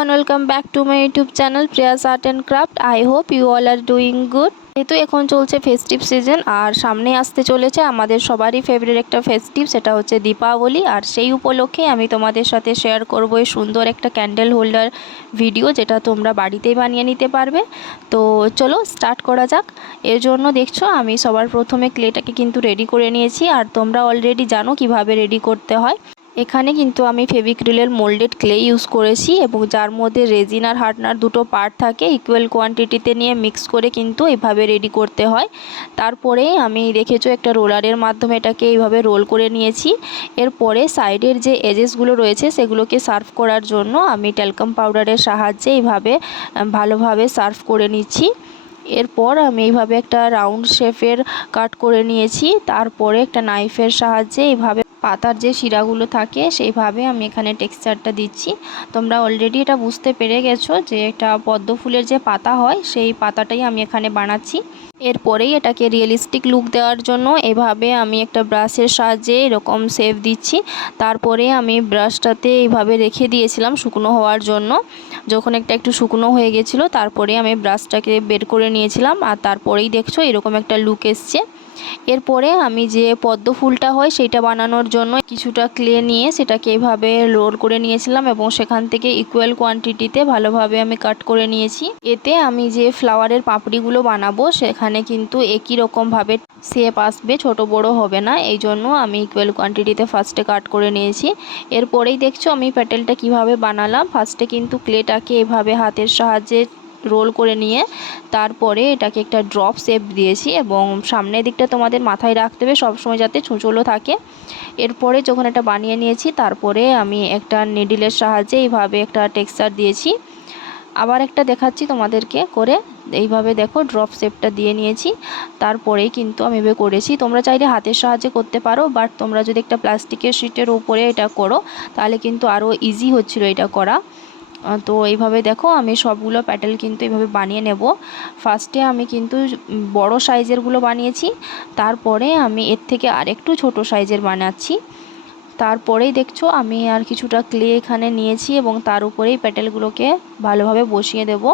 everyone, welcome back to my YouTube channel Priya's Art and Craft. I hope you all are doing good. যেহেতু এখন চলছে festive season আর সামনে আসতে চলেছে আমাদের সবারই ফেভারিট একটা ফেস্টিভ, সেটা হচ্ছে দীপাবলি। আর সেই উপলক্ষে আমি তোমাদের সাথে শেয়ার করব এই সুন্দর একটা ক্যান্ডেল হোল্ডার ভিডিও, যেটা তোমরা বাড়িতেই বানিয়ে নিতে পারবে। তো চলো স্টার্ট করা যাক। এর জন্য দেখছো আমি সবার প্রথমে ক্লেটাকে কিন্তু রেডি করে নিয়েছি, আর তোমরা অলরেডি জানো কিভাবে রেডি করতে হয়। এখানে কিন্তু আমি ফেভিক্রিলের মোল্ডেড ক্লে ইউজ করেছি, এবং যার মধ্যে রেজিন আর হার্ডনার দুটো পার্ট থাকে, ইকুয়াল কোয়ান্টিটিতে নিয়ে মিক্স করে কিন্তু এইভাবে রেডি করতে হয়। তারপরে আমি দেখেছো একটা রোলারের মাধ্যমে এটাকে এইভাবে রোল করে নিয়েছি। এরপরে সাইডের যে এজেসগুলো রয়েছে সেগুলোকে সার্ভ করার জন্য আমি ট্যালকাম পাউডারের সাহায্যে এইভাবে ভালোভাবে সার্ভ করে নিচ্ছি। এরপর আমি এইভাবে একটা রাউন্ড শেপের কাট করে নিয়েছি। তারপরে একটা নাইফের সাহায্যে এইভাবে পাতার যে শিরাগুলো থাকে সেইভাবে আমি এখানে টেক্সচারটা দিচ্ছি। তোমরা অলরেডি এটা বুঝতে পেরে গেছো যে একটা পদ্ম ফুলের যে পাতা হয় সেই পাতাটাই আমি এখানে বানাচ্ছি। এরপরেই এটাকে রিয়েলিস্টিক লুক দেওয়ার জন্য এভাবে আমি একটা ব্রাশের সাহায্যে এরকম শেপ দিচ্ছি। তারপরে আমি ব্রাশটাতে এইভাবে রেখে দিয়েছিলাম শুকনো হওয়ার জন্য। যখন একটু শুকনো হয়ে গেছিলো তারপরে আমি ব্রাশটাকে বের করে নিয়েছিলাম, আর তারপরেই দেখছো এরকম একটা লুক এসছে। এরপরে আমি যে পদ্ম ফুলটা হয় সেইটা বানানোর জন্য কিছুটা ক্লে নিয়ে সেটাকে এইভাবে রোল করে নিয়েছিলাম, এবং সেখান থেকে ইকুয়াল কোয়ান্টিটিতে ভালোভাবে আমি কাট করে নিয়েছি। এতে আমি যে ফ্লাওয়ারের পাপড়িগুলো বানাবো সেখানে কিন্তু একই রকমভাবে শেপ আসবে, ছোট বড় হবে না। এই জন্য আমি ইকুয়াল কোয়ান্টিটিতে ফার্স্টে কাট করে নিয়েছি। এরপরেই দেখছো আমি প্যাটেলটা কিভাবে বানালাম। ফার্স্টে কিন্তু ক্লেটাকে এভাবে হাতের সাহায্যে রোল করে নিয়ে তারপরে এটাকে একটা ড্রপ শেপ দিয়েছি, এবং সামনের দিকটা তোমাদের মাথায় রাখতে হবে সবসময় যাতে ছুঁচলো থাকে। এরপরে যখন এটা বানিয়ে নিয়েছি তারপরে আমি একটা নিডলের সাহায্যে এইভাবে একটা টেক্সচার দিয়েছি। আবার একটা দেখাচ্ছি তোমাদেরকে করে, এইভাবে দেখো ড্রপ শেপটা দিয়ে নিয়েছি। তারপরেই কিন্তু আমি এভাবে করেছি। তোমরা চাইলে হাতের সাহায্যে করতে পারো, বাট তোমরা যদি একটা প্লাস্টিকের শিটের উপরে এটা করো তাহলে কিন্তু আরও ইজি হচ্ছিলো এটা করা। তো এইভাবে দেখো আমি সবগুলো প্যাটেল কিন্তু এইভাবে বানিয়ে নেব। ফার্স্টে আমি কিন্তু বড় সাইজেরগুলো বানিয়েছি, তারপরে আমি এর থেকে আরেকটু ছোট সাইজের বানাচ্ছি। তারপরেই দেখছো আমি আর কিছুটা ক্লে এখানে নিয়েছি, এবং তার উপরেই প্যাটেলগুলোকে ভালোভাবে বসিয়ে দেব।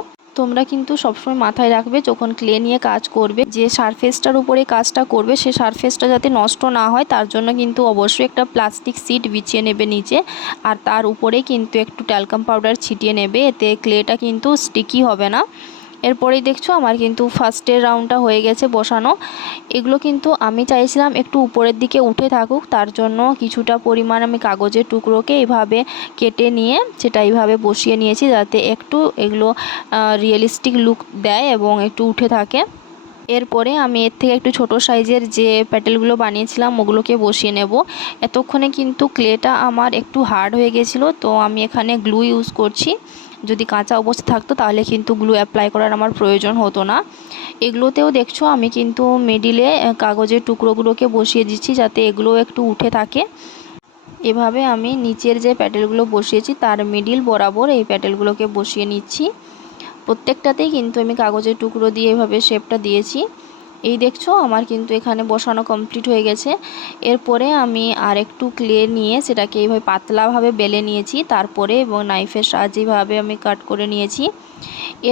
তোমরা কিন্তু সবসময় মাথায় রাখবে যখন ক্লে নিয়ে কাজ করবে, যে সারফেসটার উপরে কাজটা করবে সে সারফেসটা যাতে নষ্ট না হয় তার জন্য কিন্তু অবশ্যই একটা প্লাস্টিক শিট বিছিয়ে নেবে নিচে, আর তার উপরে কিন্তু একটু ট্যালকাম পাউডার ছিটিয়ে নেবে, এতে ক্লেটা কিন্তু স্টিকি হবে না। এরপরেই দেখছো আমার কিন্তু ফার্স্টের রাউন্ডটা হয়ে গেছে বসানো। এগুলো কিন্তু আমি চাইছিলাম একটু উপরের দিকে উঠে থাকুক, তার জন্য কিছুটা পরিমাণ আমি কাগজের টুকরোকে এইভাবে কেটে নিয়ে সেটা এইভাবে বসিয়ে নিয়েছি, যাতে একটু এগুলো রিয়েলিস্টিক লুক দেয় এবং একটু উঠে থাকে। এরপরে আমি এর থেকে একটু ছোট সাইজের যে প্যাটেলগুলো বানিয়েছিলাম ওগুলোকে বসিয়ে নেব। এতক্ষণে কিন্তু ক্লেটা আমার একটু হার্ড হয়ে গেছিলো, তো আমি এখানে গ্লু ইউজ করছি। যদি কাঁচা অবস্থা থাকতো তাহলে কিন্তু গ্লু অ্যাপ্লাই করার আমার প্রয়োজন হতো না। এগুলোতেও দেখছো আমি কিন্তু মিডিলে কাগজের টুকরোগুলোকে বসিয়ে দিচ্ছি যাতে এগুলো একটু উঠে থাকে। এভাবে আমি নিচের যে প্যাটেলগুলো বসিয়েছি তার মিডিল বরাবর এই প্যাটেলগুলোকে বসিয়ে নিচ্ছি। প্রত্যেকটাতেই কিন্তু আমি কাগজের টুকরো দিয়ে এভাবে শেপটা দিয়েছি। এই দেখছো আমার কিন্তু এখানে বসানো কমপ্লিট হয়ে গেছে। এরপরে আমি আর একটু ক্লে নিয়ে সেটাকে এইভাবে পাতলাভাবে বেলে নিয়েছি, তারপরে এবং নাইফের সাহায্যে এইভাবে আমি কাট করে নিয়েছি।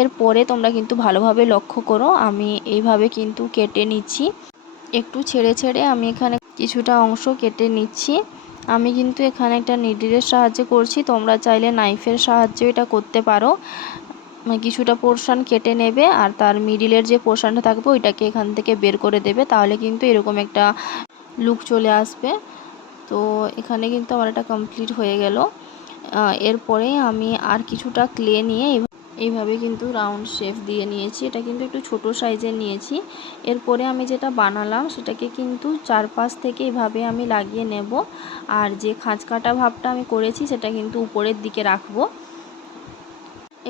এরপরে তোমরা কিন্তু ভালোভাবে লক্ষ্য করো আমি এইভাবে কিন্তু কেটে নিচ্ছি। একটু ছেড়ে ছেড়ে আমি এখানে কিছুটা অংশ কেটে নিচ্ছি। আমি কিন্তু এখানে একটা নিডলের সাহায্যে করছি, তোমরা চাইলে নাইফের সাহায্যে এটা করতে পারো। কিছুটা পোর্শন কেটে নেবে আর তার মিডিলের যে পোর্শনটা থাকবে ওইটাকে এখান থেকে বের করে দেবে, তাহলে কিন্তু এরকম একটা লুক চলে আসবে। তো এখানে কিন্তু আমার এটা কমপ্লিট হয়ে গেল। এরপরে আমি আর কিছুটা ক্লে নিয়ে এইভাবে কিন্তু রাউন্ড শেপ দিয়ে নিয়েছি। এটা কিন্তু একটু ছোট সাইজের নিয়েছি। এরপরে আমি যেটা বানালাম সেটাকে কিন্তু চারপাশ থেকে এইভাবে আমি লাগিয়ে নেব, আর যে খাঁচকাটা ভাবটা আমি করেছি সেটা কিন্তু উপরের দিকে রাখবো।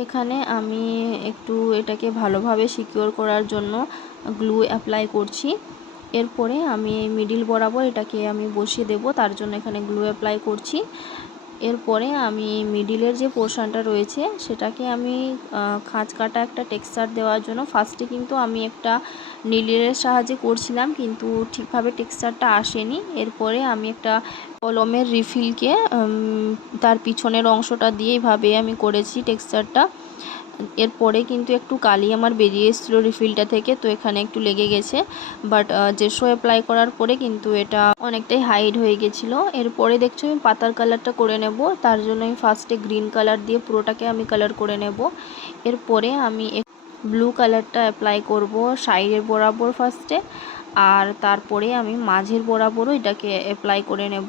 এখানে আমি একটু এটাকে ভালোভাবে সিকিউর করার জন্য গ্লু অ্যাপ্লাই করছি। এরপরে আমি মিডিল বরাবর এটাকে আমি বসিয়ে দেব, তার জন্য এখানে গ্লু অ্যাপ্লাই করছি। এরপরে আমি মিডিলের যে পোর্শনটা রয়েছে সেটাকে আমি খাঁজ কাটা একটা টেক্সচার দেওয়ার জন্য ফার্স্টে কিন্তু আমি একটা নীলের সাহায্যে করছিলাম, কিন্তু ঠিকভাবে টেক্সচারটা আসেনি। এরপরে আমি একটা কলমের রিফিলকে তার পিছনের অংশটা দিয়ে এইভাবে আমি করেছি টেক্সচারটা। এরপরে কিন্তু একটু কালি আমার বেরিয়ে এসেছিলো রিফিলটা থেকে, তো এখানে একটু লেগে গেছে, বাট জেসো অ্যাপ্লাই করার পরে কিন্তু এটা অনেকটাই হাইড হয়ে গেছিলো। এরপরে দেখছো আমি পাতার কালারটা করে নেব, তার জন্য আমি ফার্স্টে গ্রিন কালার দিয়ে পুরোটাকে আমি কালার করে নেব। এরপরে আমি ব্লু কালারটা অ্যাপ্লাই করব সাইডের বরাবর ফার্স্টে, আর তারপরে আমি মাঝের বরাবরও এটাকে অ্যাপ্লাই করে নেব।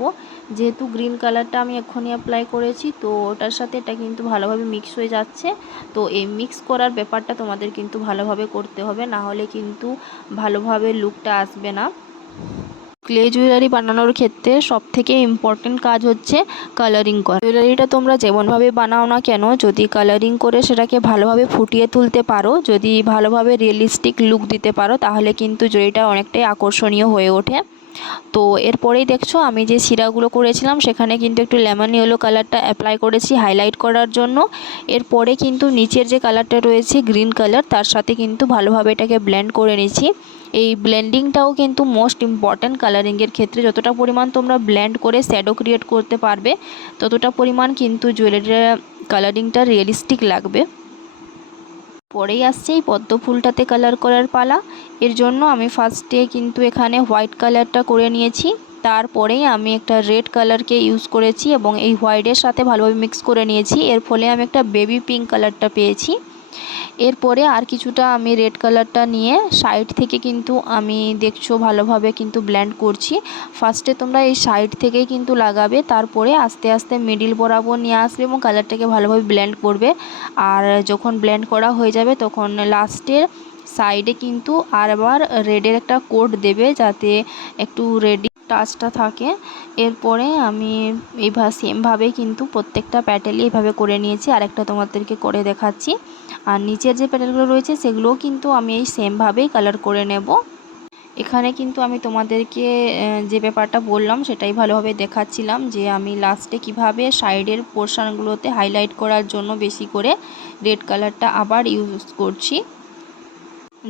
যেহেতু গ্রিন কালারটা আমি এক্ষুনি অ্যাপ্লাই করেছি, তো ওটার সাথে এটা কিন্তু ভালোভাবে মিক্স হয়ে যাচ্ছে। তো এই মিক্স করার ব্যাপারটা তোমাদের কিন্তু ভালোভাবে করতে হবে, না হলে কিন্তু ভালোভাবে লুকটা আসবে না। ক্লে জুয়েলারি বানানোর ক্ষেত্রে সবথেকে ইম্পর্টেন্ট কাজ হচ্ছে কালারিং করা। জুয়েলারিটা তোমরা যেমনভাবে বানাও না কেন, যদি কালারিং করে সেটাকে ভালোভাবে ফুটিয়ে তুলতে পারো, যদি ভালোভাবে রিয়েলিস্টিক লুক দিতে পারো, তাহলে কিন্তু জুয়েলারিটা অনেকটাই আকর্ষণীয় হয়ে ওঠে। তো এরপরেই দেখছো আমি যে সিরাগুলো করেছিলাম সেখানে কিন্তু একটু লেমন ইয়েলো কালারটা অ্যাপ্লাই করেছি হাইলাইট করার জন্য। এরপরে কিন্তু নিচের যে কালারটা রয়েছে গ্রিন কালার, তার সাথে কিন্তু ভালোভাবে এটাকে ব্লেন্ড করে নিয়েছি। এই ব্লেন্ডিংটাও কিন্তু মোস্ট ইম্পর্ট্যান্ট কালারিংয়ের ক্ষেত্রে। যতটা পরিমাণ তোমরা ব্লেন্ড করে শ্যাডো ক্রিয়েট করতে পারবে, ততটা পরিমাণ কিন্তু জুয়েলারির কালারিংটা রিয়েলিস্টিক লাগবে। পরেই আসছে এই পদ্ম ফুলটাতে কালার করার পালা। এর জন্য আমি ফার্স্টে কিন্তু এখানে হোয়াইট কালারটা করে নিয়েছি, তারপরেই আমি একটা রেড কালারকে ইউজ করেছি এবং এই হোয়াইটের সাথে ভালোভাবে মিক্স করে নিয়েছি। এর ফলে আমি একটা বেবি পিঙ্ক কালারটা পেয়েছি। এরপরে আর কিছুটা আমি রেড কালারটা নিয়ে সাইড থেকে কিন্তু আমি দেখছো ভালোভাবে কিন্তু ব্লেন্ড করছি। ফার্স্টে তোমরা এই সাইড থেকেই কিন্তু লাগাবে, তারপরে আস্তে আস্তে মিডিল বরাবর নিয়ে আসবে এবং কালারটাকে ভালোভাবে ব্লেন্ড করবে। আর যখন ব্লেন্ড করা হয়ে যাবে তখন লাস্টের সাইডে কিন্তু আবার রেডের একটা কোট দেবে, যাতে একটু রেডি টাচটা থাকে। এরপরে আমি এইভাবে সেমভাবে কিন্তু প্রত্যেকটা প্যাটেলই এইভাবে করে নিয়েছি, আরেকটা তোমাদেরকে করে দেখাচ্ছি। আর নিচের যে প্যাটেলগুলো রয়েছে সেগুলোও কিন্তু আমি এই সেমভাবেই কালার করে নেব। এখানে কিন্তু আমি তোমাদেরকে যে ব্যাপারটা বললাম সেটাই ভালোভাবে দেখাচ্ছিলাম, যে আমি লাস্টে কিভাবে সাইডের পোর্শনগুলোতে হাইলাইট করার জন্য বেশি করে রেড কালারটা আবার ইউজ করছি।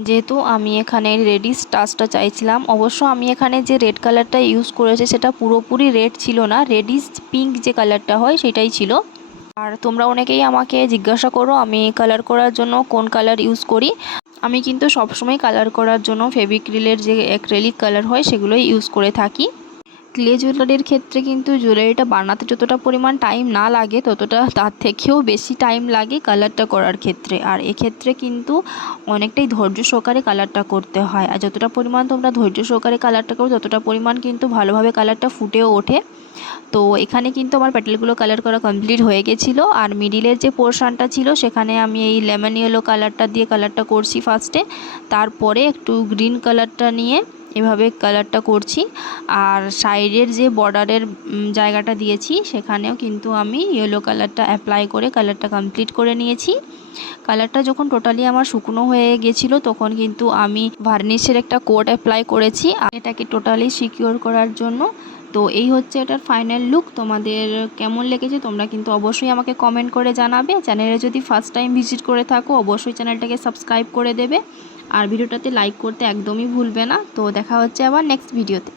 যেহেতু আমি এখানে রেডিশ টাচটা চাইছিলাম, অবশ্য আমি এখানে যে রেড কালারটা ইউজ করেছি সেটা পুরোপুরি রেড ছিল না, রেডিশ পিঙ্ক যে কালারটা হয় সেটাই ছিল। আর তোমরা অনেকেই আমাকে জিজ্ঞাসা করো আমি কালার করার জন্য কোন কালার ইউজ করি। আমি কিন্তু সবসময় কালার করার জন্য ফেভিক্রিলের যে অ্যাক্রেলিক কালার হয় সেগুলোই ইউজ করে থাকি। ক্লে জুয়েলারির ক্ষেত্রে কিন্তু জুয়েলারিটা বানাতে যতটা পরিমাণ টাইম না লাগে, ততটা তার থেকেও বেশি টাইম লাগে কালারটা করার ক্ষেত্রে। আর এক্ষেত্রে কিন্তু অনেকটাই ধৈর্য সহকারে কালারটা করতে হয়, আর যতটা পরিমাণ তোমরা ধৈর্য সহকারে কালারটা করো ততটা পরিমাণ কিন্তু ভালোভাবে কালারটা ফুটেও ওঠে। তো এখানে কিন্তু আমার প্যাটেলগুলো কালার করা কমপ্লিট হয়ে গেছিলো। আর মিডিলের যে পোর্শনটা ছিল সেখানে আমি এই লেমন ইয়েলো কালারটা দিয়ে কালারটা করছি ফার্স্টে, তারপরে একটু গ্রিন কালারটা নিয়ে এভাবে কালারটা করছি। আর সাইডের যে বর্ডারের জায়গাটা দিয়েছি সেখানেও কিন্তু আমি ইয়েলো কালারটা অ্যাপ্লাই করে কালারটা কমপ্লিট করে নিয়েছি। কালারটা যখন টোটালি আমার শুকনো হয়ে গেছিলো তখন কিন্তু আমি ভার্নিশের একটা কোট অ্যাপ্লাই করেছি এটাকে টোটালি সিকিওর করার জন্য। তো এই হচ্ছে এটার ফাইনাল লুক। তোমাদের কেমন লেগেছে তোমরা কিন্তু অবশ্যই আমাকে কমেন্ট করে জানাবে। চ্যানেলে যদি ফার্স্ট টাইম ভিজিট করে থাকো অবশ্যই চ্যানেলটাকে সাবস্ক্রাইব করে দেবে, আর ভিডিওটাতে লাইক করতে একদমই ভুলবে না। তো দেখা হচ্ছে আবার নেক্সট ভিডিওতে।